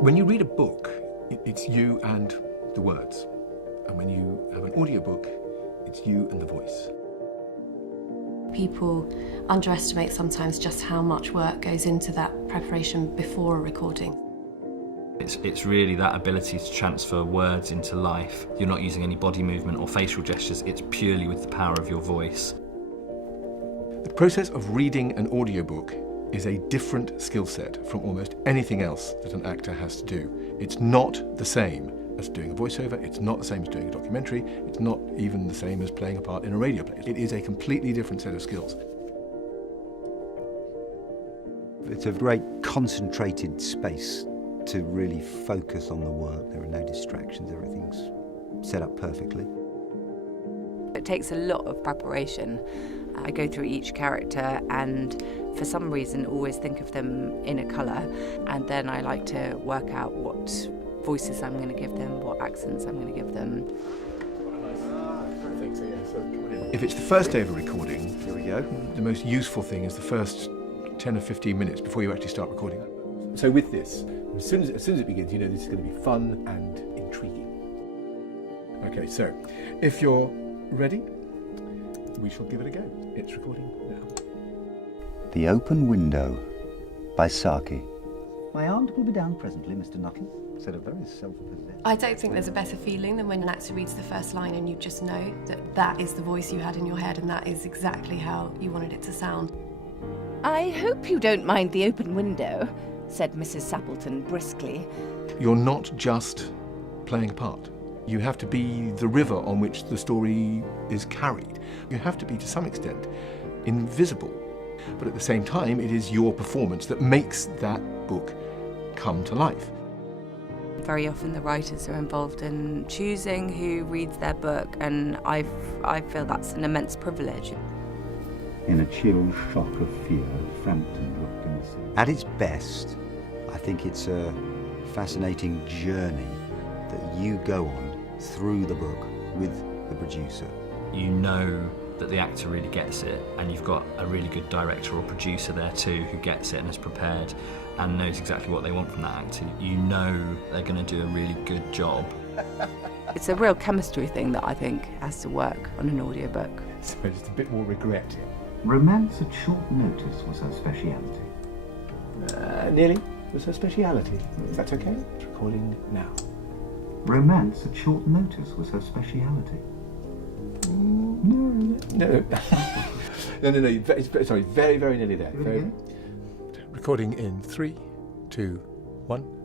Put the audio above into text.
When you read a book, it's you and the words. And when you have an audiobook, it's you and the voice. People underestimate sometimes just how much work goes into that preparation before a recording. It's really that ability to transfer words into life. You're not using any body movement or facial gestures, it's purely with the power of your voice. The process of reading an audiobook is a different skill set from almost anything else that an actor has to do. It's not the same as doing a voiceover, it's not the same as doing a documentary, it's not even the same as playing a part in a radio play. It is a completely different set of skills. It's a very concentrated space to really focus on the work. There are no distractions, everything's set up perfectly. It takes a lot of preparation. I go through each character and for some reason always think of them in a colour, and then I like to work out what voices I'm going to give them, what accents I'm going to give them. If it's the first day of a recording, Here we go. the most useful thing is the first 10 or 15 minutes before you actually start recording. So with this, as soon as it begins, you know this is going to be fun and intriguing. Okay, so if you're ready, we shall give it a go. It's recording now. The Open Window by Saki. My aunt will be down presently, Mr. Knockin, said a very self-possessed. I don't think there's a better feeling than when an actor reads the first line and you just know that that is the voice you had in your head and that is exactly how you wanted it to sound. I hope you don't mind the open window, said Mrs. Sappleton briskly. You're not just playing a part. You have to be the river on which the story is carried. You have to be, to some extent, invisible. But at the same time, it is your performance that makes that book come to life. Very often the writers are involved in choosing who reads their book, and I feel that's an immense privilege. In a chill shock of fear, Frampton looked in the sea. At its best, I think it's a fascinating journey that you go on through the book with the producer. You know that the actor really gets it, and you've got a really good director or producer there too who gets it and is prepared and knows exactly what they want from that actor. You know they're going to do a really good job. It's a real chemistry thing that I think has to work on an audiobook. So just a bit more regret. Romance at short notice was her speciality. Nearly was her speciality. Is that okay? It's recording now. Romance at short notice was her speciality. No. Sorry, very, very nearly there. Recording in 3, 2, 1.